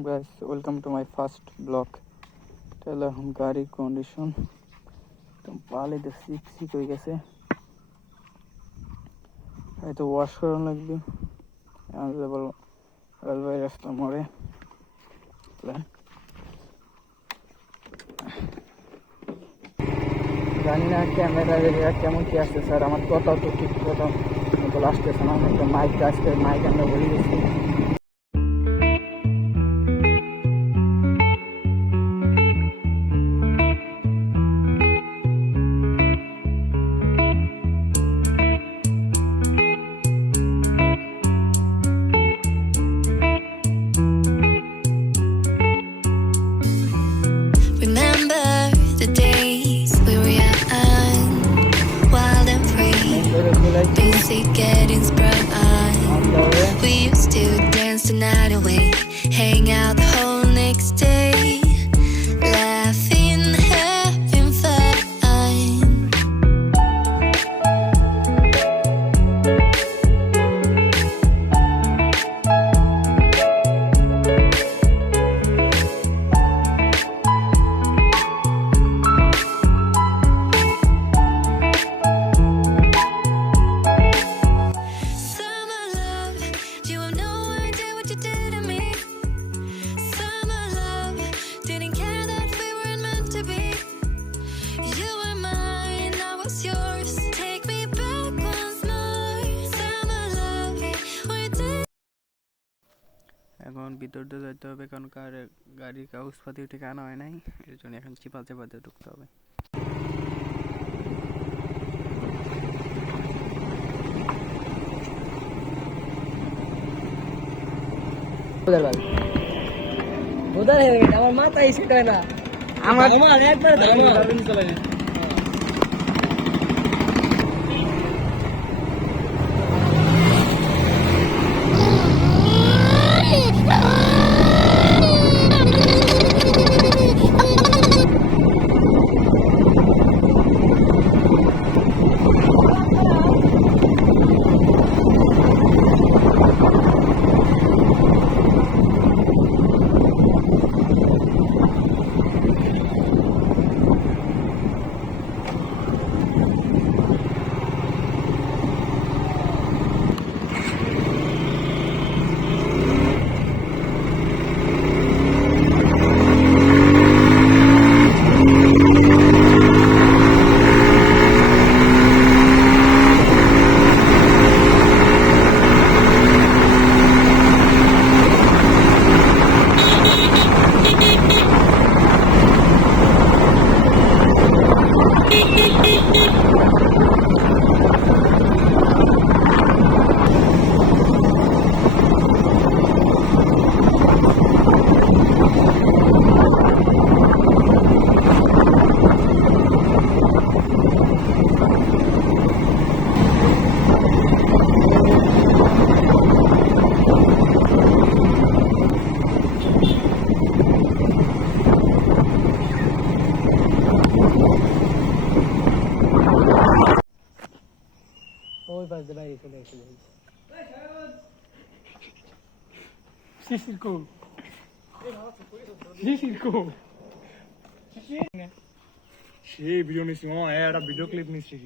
Assalamualaikum guys, welcome to my first vlog. Tell hum gari condition to pale the sick hoye geche hয়তো wash করানো লাগবে আমাদের বল রালভাই রাস্তা মোড়ে জানি না ক্যামেরা কেমন কি আসছে স্যার আমার কথা তো ঠিক কথা মতো আসতেছে না একটা মাইক আসছে মাইক আমরা বলে গেছি Music getting sprung on. We used to dance the night away, hang out the whole next day, laughing, having fun. এখন ভিতর দিয়ে যেতে হবে কারণ গাড়ির কাগজপাতি ঠিক আনা হয় নাই এর জন্য এখন চিপাতে ঢুকতে হবে আমার মাথা এসে না আমার একবার বাইরে চলে আসে সেই ভিডিও নিচ্ছি মামা একটা ভিডিও ক্লিপ নিচ্ছি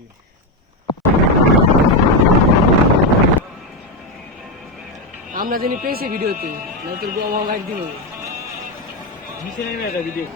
আমরা জানি পেয়েছি ভিডিওতে না তোর বাবা লাইক দিল নিচে নেমে একটা ভিডিও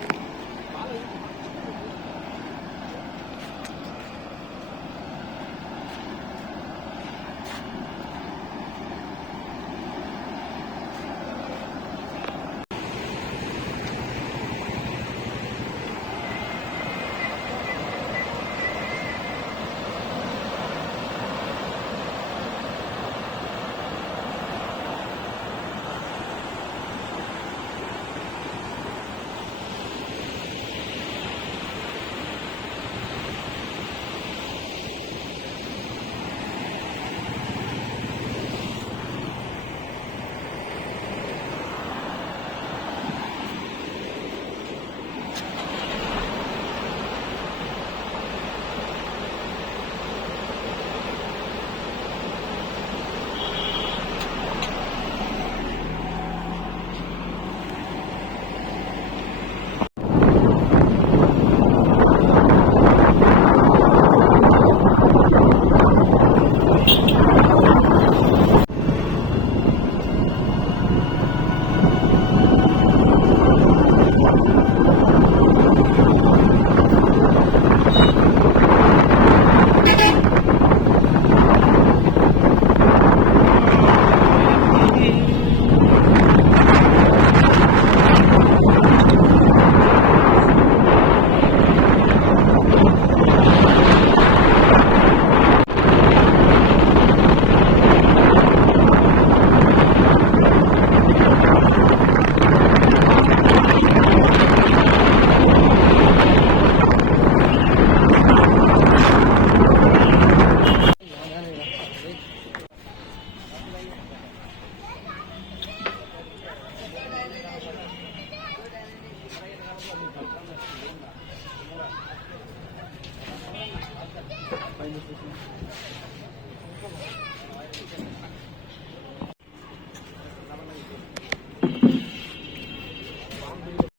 দেখি